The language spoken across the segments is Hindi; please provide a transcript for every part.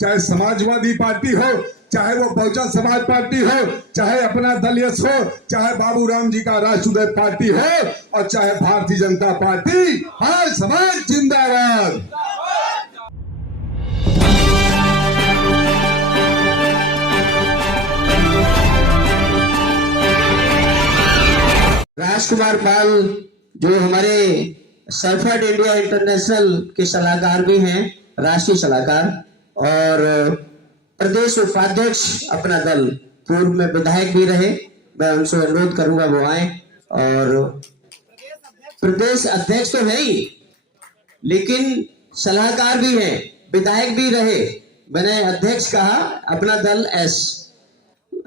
चाहे समाजवादी पार्टी हो, चाहे वो बहुजन समाज पार्टी हो, चाहे अपना दल यश हो, चाहे बाबूराम जी का राष्ट्रवादी पार्टी हो, और चाहे भारतीय जनता पार्टी, हर समाज जिंदाबाद। राजकुमार पाल जो हमारे सेफर्ड इंडिया इंटरनेशनल के सलाहकार भी हैं, राष्ट्रीय सलाहकार और प्रदेश उपाध्यक्ष अपना दल, पूर्व में विधायक भी रहे। मैं उनसे अनुरोध करूंगा वो आए, और प्रदेश अध्यक्ष तो है ही लेकिन सलाहकार भी हैं, विधायक भी रहे। मैंने अध्यक्ष कहा, अपना दल एस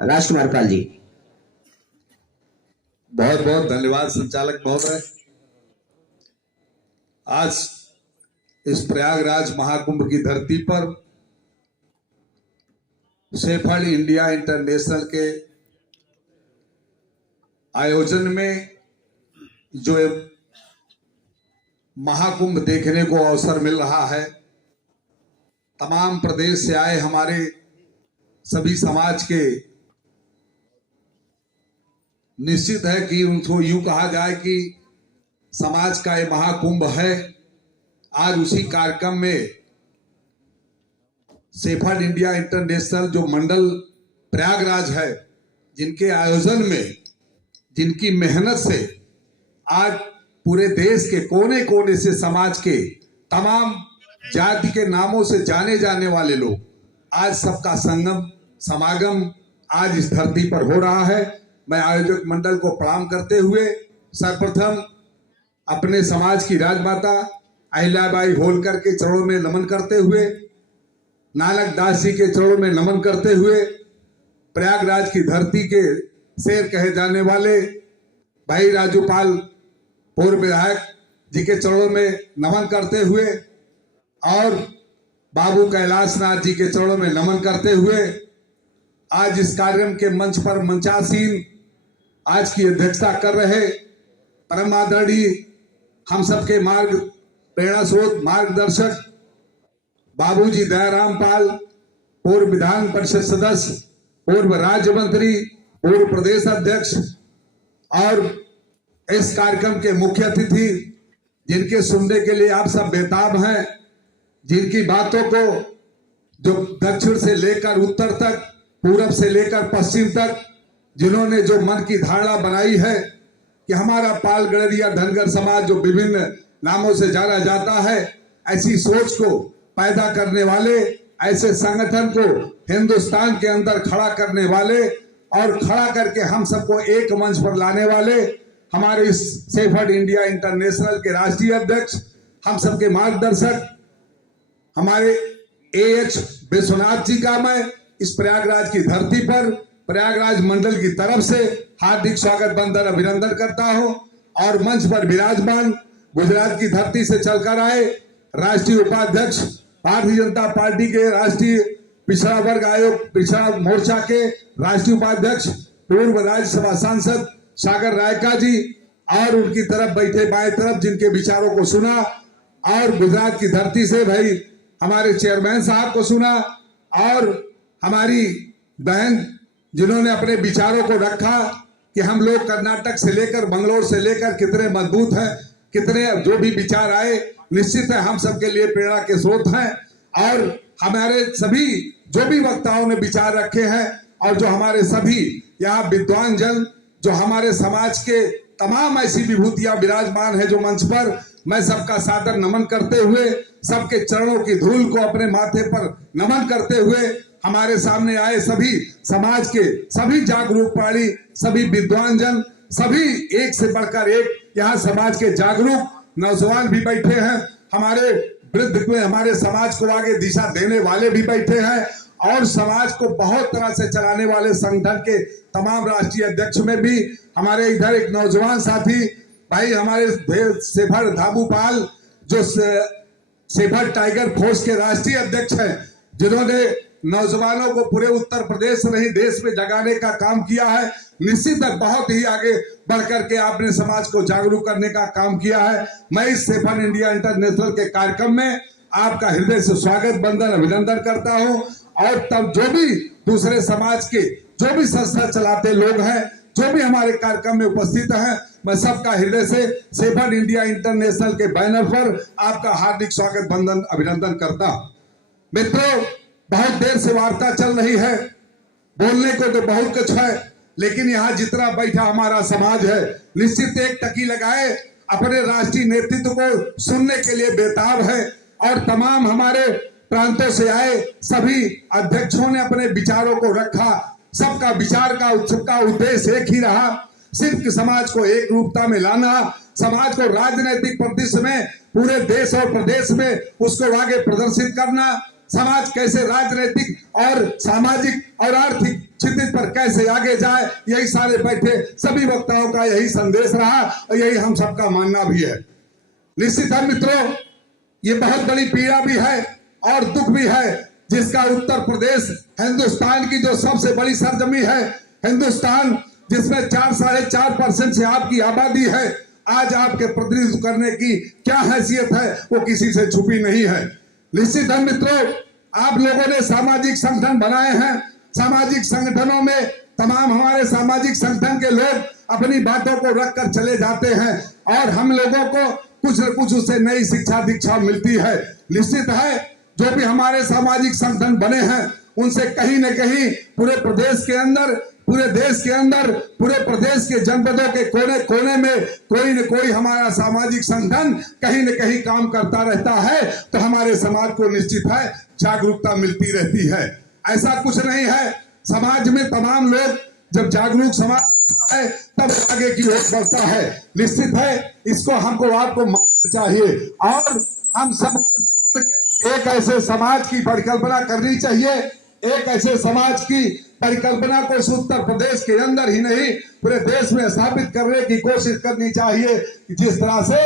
राजकुमार पाल जी। बहुत बहुत धन्यवाद संचालक महोदय। आज इस प्रयागराज महाकुंभ की धरती पर सेफर्ड इंडिया इंटरनेशनल के आयोजन में जो महाकुंभ देखने को अवसर मिल रहा है, तमाम प्रदेश से आए हमारे सभी समाज के, निश्चित है कि उनको यूं कहा जाए कि समाज का ये महाकुंभ है। आज उसी कार्यक्रम में सेफर्ड इंडिया इंटरनेशनल जो मंडल प्रयागराज है, जिनके आयोजन में, जिनकी मेहनत से आज पूरे देश के कोने कोने से समाज के तमाम जाति के नामों से जाने जाने वाले लोग, आज सबका संगम समागम आज इस धरती पर हो रहा है। मैं आयोजक मंडल को प्रणाम करते हुए सर्वप्रथम अपने समाज की राजमाता अहिल्याबाई होलकर के चरणों में नमन करते हुए, नानक दास जी के चरणों में नमन करते हुए, प्रयागराज की धरती के शेर कहे जाने वाले भाई राजूपाल पूर्व विधायक जी के चरणों में नमन करते हुए, और बाबू कैलाशनाथ जी के चरणों में नमन करते हुए, आज इस कार्यक्रम के मंच पर मंचासीन आज की अध्यक्षता कर रहे परम आदरणीय हम सबके मार्ग प्रेरणा स्रोत मार्गदर्शक बाबूजी दयाराम पाल, पूर्व विधान परिषद सदस्य, पूर्व राज्य मंत्री, पूर्व प्रदेश अध्यक्ष, और इस कार्यक्रम के मुख्य अतिथि जिनके सुनने के लिए आप सब बेताब हैं, जिनकी बातों को जो दक्षिण से लेकर उत्तर तक, पूरब से लेकर पश्चिम तक, जिन्होंने जो मन की धारणा बनाई है कि हमारा पाल गड़रिया धनगर समाज जो विभिन्न नामों से जाना जाता है, ऐसी सोच को पैदा करने वाले, ऐसे संगठन को हिंदुस्तान के अंदर खड़ा करने वाले और खड़ा करके हम सबको एक मंच पर लाने वाले हमारे इस सेफर्ड इंडिया इंटरनेशनल के राष्ट्रीय अध्यक्ष, हम सबके मार्गदर्शक हमारे AH विश्वनाथ जी का मैं इस प्रयागराज की धरती पर प्रयागराज मंडल की तरफ से हार्दिक स्वागत बंदन अभिनंदन करता हूं। और मंच पर विराजमान गुजरात की धरती से चलकर आए राष्ट्रीय उपाध्यक्ष, भारतीय जनता पार्टी के राष्ट्रीय पिछड़ा वर्ग आयोग पिछड़ा मोर्चा के राष्ट्रीय उपाध्यक्ष, पूर्व राज्यसभा सांसद सागर रायका जी, और उनकी तरफ बैठे बाएं तरफ जिनके विचारों को सुना, और गुजरात की धरती से भाई हमारे चेयरमैन साहब को सुना, और हमारी बहन जिन्होंने अपने विचारों को रखा कि हम लोग कर्नाटक से लेकर बंगलोर से लेकर कितने मजबूत हैं, कितने जो भी विचार आए निश्चित है हम सबके लिए प्रेरणा के स्रोत हैं। और हमारे सभी जो भी वक्ताओं ने विचार रखे हैं, और जो हमारे सभी यहाँ विद्वान जन, जो हमारे समाज के तमाम ऐसी विभूतियां विराजमान है जो मंच पर, मैं सबका सादर नमन करते हुए, सबके चरणों की धूल को अपने माथे पर नमन करते हुए, हमारे सामने आए सभी समाज के सभी जागरूक प्राणी, सभी विद्वान जन, सभी एक से बढ़कर एक यहाँ समाज के जागरूक नौजवान भी बैठे हैं, हमारे वृद्ध में हमारे समाज को आगे दिशा देने वाले भी बैठे हैं, और समाज को बहुत तरह से चलाने वाले संगठन के तमाम राष्ट्रीय अध्यक्ष में भी हमारे इधर एक नौजवान साथी भाई हमारे सेफर्ड धाबूपाल जो सेफर्ड टाइगर फोर्स के राष्ट्रीय अध्यक्ष हैं, जिन्होंने नौजवानों को पूरे उत्तर प्रदेश नहीं देश में जगाने का काम किया है। निश्चित है बहुत ही आगे बढ़ करके आपने समाज को जागरूक करने का काम किया है। मैं इस सेफर्ड इंडिया इंटरनेशनल के कार्यक्रम में आपका हृदय से स्वागत बंदन अभिनंदन करता हूं। और तब जो भी दूसरे समाज के जो भी संस्था चलाते लोग हैं, जो भी हमारे कार्यक्रम में उपस्थित हैं, मैं सबका हृदय से सेफर्ड इंडिया इंटरनेशनल के बैनर पर आपका हार्दिक स्वागत बंदन अभिनंदन करता हूं। मित्रों, बहुत देर से वार्ता चल रही है, बोलने को तो बहुत कुछ है, लेकिन यहाँ जितना बैठा हमारा समाज है निश्चित एक टकी लगाए अपने राष्ट्रीय नेतृत्व को सुनने के लिए बेताब है। और तमाम हमारे प्रांतों से आए सभी अध्यक्षों ने अपने विचारों को रखा। सबका विचार का सबका उद्देश्य एक ही रहा, सिर्फ समाज को एक रूपता में लाना, समाज को राजनीतिक परिदृश्य में पूरे देश और प्रदेश में उसको आगे प्रदर्शित करना, समाज कैसे राजनीतिक और सामाजिक और आर्थिक क्षितिज पर कैसे आगे जाए, यही सारे बैठे सभी वक्ताओं का यही संदेश रहा और यही हम सबका मानना भी है। निश्चित है मित्रों, ये बहुत बड़ी पीड़ा भी है और दुख भी है, जिसका उत्तर प्रदेश हिंदुस्तान की जो सबसे बड़ी सरजमी है, हिंदुस्तान जिसमें 4-4.5% से आपकी आबादी है, आज आपके प्रतिनिधित्व करने की क्या हैसियत है वो किसी से छुपी नहीं है। निश्चित है मित्रों, आप लोगों ने सामाजिक संगठन बनाए हैं, सामाजिक संगठनों में तमाम हमारे सामाजिक संगठन के लोग अपनी बातों को रखकर चले जाते हैं और हम लोगों को कुछ न कुछ उससे नई शिक्षा दीक्षा मिलती है। निश्चित है जो भी हमारे सामाजिक संगठन बने हैं उनसे कहीं न कहीं पूरे प्रदेश के अंदर, पूरे देश के अंदर, पूरे प्रदेश के जनपदों के कोने कोने में कोई न कोई हमारा सामाजिक संगठन कहीं न कहीं काम करता रहता है, तो हमारे समाज को निश्चित है जागरूकता मिलती रहती है। ऐसा कुछ नहीं है, समाज में तमाम लोग जब जागरूक समाज है तब आगे की ओर बढ़ता है। निश्चित है इसको हमको आपको मानना चाहिए और हम सब एक ऐसे समाज की परिकल्पना करनी चाहिए, एक ऐसे समाज की परिकल्पना को इस उत्तर प्रदेश के अंदर ही नहीं पूरे देश में स्थापित करने की कोशिश करनी चाहिए। जिस तरह से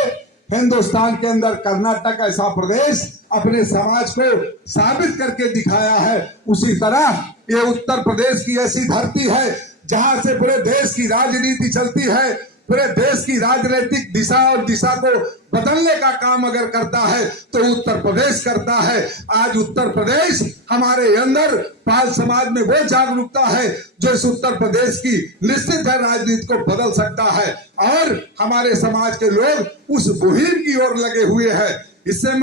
हिंदुस्तान के अंदर कर्नाटक ऐसा प्रदेश अपने समाज को साबित करके दिखाया है, उसी तरह ये उत्तर प्रदेश की ऐसी धरती है जहां से पूरे देश की राजनीति चलती है, पूरे देश की राजनीतिक दिशा और दिशा को बदलने का काम अगर करता है तो उत्तर प्रदेश करता है। आज उत्तर प्रदेश हमारे अंदर पाल समाज में वो जागरूकता है जो इस उत्तर प्रदेश की निश्चित है राजनीति को बदल सकता है और हमारे समाज के लोग उस मुहिम की ओर लगे हुए हैं। इससे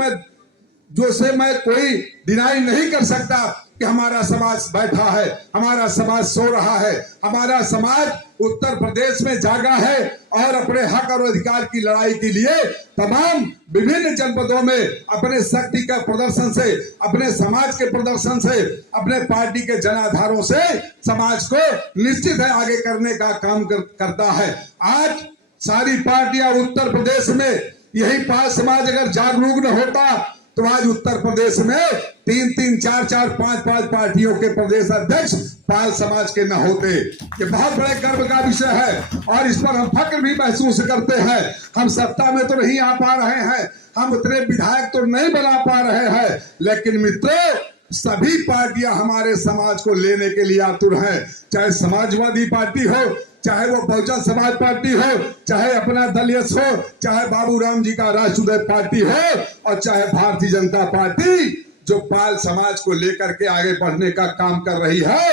मैं कोई डिनाई नहीं कर सकता कि हमारा समाज बैठा है, हमारा समाज सो रहा है, हमारा समाज उत्तर प्रदेश में जागा है और अपने हक और अधिकार की लड़ाई के लिए तमाम विभिन्न जनपदों में अपने शक्ति का प्रदर्शन से, अपने समाज के प्रदर्शन से, अपने पार्टी के जनाधारों से समाज को निश्चित है आगे करने का काम करता है। आज सारी पार्टियां उत्तर प्रदेश में, यही पाल समाज अगर जागरूक न होता तो आज उत्तर प्रदेश में 3-3, 4-4, 5-5 पार्टियों के प्रदेश अध्यक्ष पाल समाज के न होते। ये बहुत बड़े गर्व का विषय है और इस पर हम फक्र भी महसूस करते हैं। हम सत्ता में तो नहीं आ पा रहे हैं, हम उतने विधायक तो नहीं बना पा रहे हैं, लेकिन मित्रों सभी पार्टियां हमारे समाज को लेने के लिए आतुर हैं, चाहे समाजवादी पार्टी हो, चाहे वो बहुजन समाज पार्टी हो, चाहे अपना दल यश हो, चाहे बाबूराम जी का राष्ट्रीय पार्टी हो और चाहे भारतीय जनता पार्टी जो पाल समाज को लेकर के आगे बढ़ने का काम कर रही है,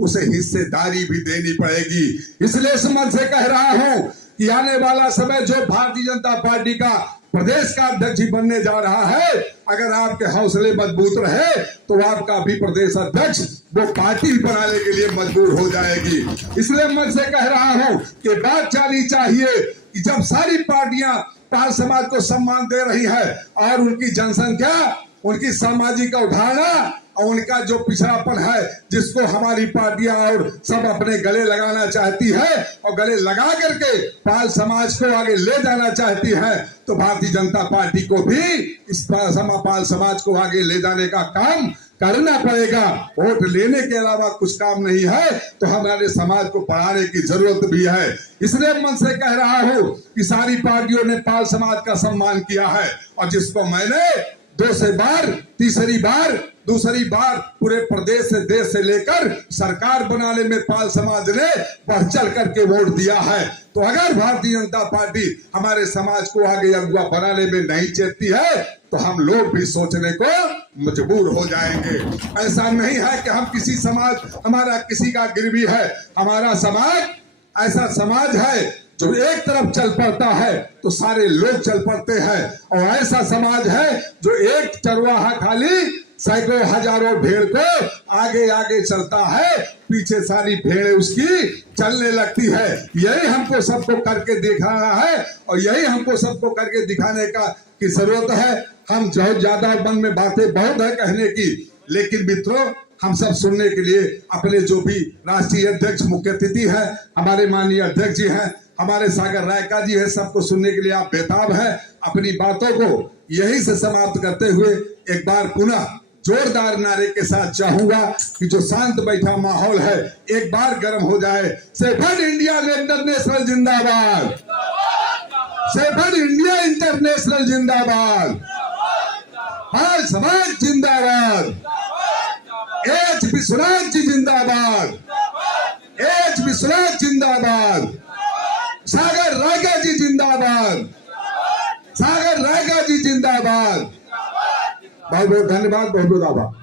उसे हिस्सेदारी भी देनी पड़ेगी। इसलिए इस मन से कह रहा हूं कि आने वाला समय जो भारतीय जनता पार्टी का प्रदेश का अध्यक्ष बनने जा रहा है, अगर आपके हौसले मजबूत रहे तो आपका भी प्रदेश अध्यक्ष वो पार्टी बनाने के लिए मजबूर हो जाएगी। इसलिए मैं से कह रहा हूं कि बात चलनी चाहिए कि जब सारी पार्टियां पाल समाज को सम्मान दे रही है और उनकी जनसंख्या, उनकी सामाजिक अवधारणा और उनका जो पिछड़ापन है जिसको हमारी पार्टियां और सब अपने गले लगाना चाहती है और गले लगा करके पाल समाज को आगे ले जाना चाहती है, तो भारतीय जनता पार्टी को भी इस पाल समाज को आगे ले जाने का काम करना पड़ेगा। वोट लेने के अलावा कुछ काम नहीं है, तो हमारे समाज को पढ़ाने की जरूरत भी है। इसलिए मन से कह रहा हूं कि सारी पार्टियों ने पाल समाज का सम्मान किया है और जिसको मैंने दूसरी बार, तीसरी बार, दूसरी बार पूरे प्रदेश से, देश से लेकर सरकार बनाने में पाल समाज ने बढ़ चढ़ करके वोट दिया है। तो अगर भारतीय जनता पार्टी हमारे समाज को आगे अगुवा बनाने में नहीं चेतती है तो हम लोग भी सोचने को मजबूर हो जाएंगे। ऐसा नहीं है कि हम किसी समाज, हमारा किसी का गिरवी है। हमारा समाज ऐसा समाज है जो एक तरफ चल पड़ता है तो सारे लोग चल पड़ते हैं, और ऐसा समाज है जो एक चरवाहा खाली सैकड़ों हजारों भेड़ को आगे आगे चलता है, पीछे सारी भेड़ें उसकी चलने लगती है। यही हमको सबको करके दिखाना है और यही हमको सबको करके दिखाने की जरूरत है। हम बहुत ज्यादा मन में बातें बहुत है कहने की, लेकिन मित्रों हम सब सुनने के लिए अपने जो भी राष्ट्रीय अध्यक्ष, मुख्य अतिथि है, हमारे माननीय अध्यक्ष जी हैं, हमारे सागर रायका जी है, सबको सुनने के लिए आप बेताब हैं। अपनी बातों को यही से समाप्त करते हुए एक बार पुनः जोरदार नारे के साथ चाहूंगा कि जो शांत बैठा माहौल है एक बार गर्म हो जाए। सेफर्ड इंडिया इंटरनेशनल जिंदाबाद, सेफर्ड इंडिया इंटरनेशनल जिंदाबाद, पाल समाज जिंदाबाद, एच विश्वनाथ जी जिंदाबाद, एच विश्वनाथ जिंदाबाद, सागर रायका जी जिंदाबाद, सागर रायका जी जिंदाबाद। बहुत बहुत धन्यवाद, बहुत बहुत आभार।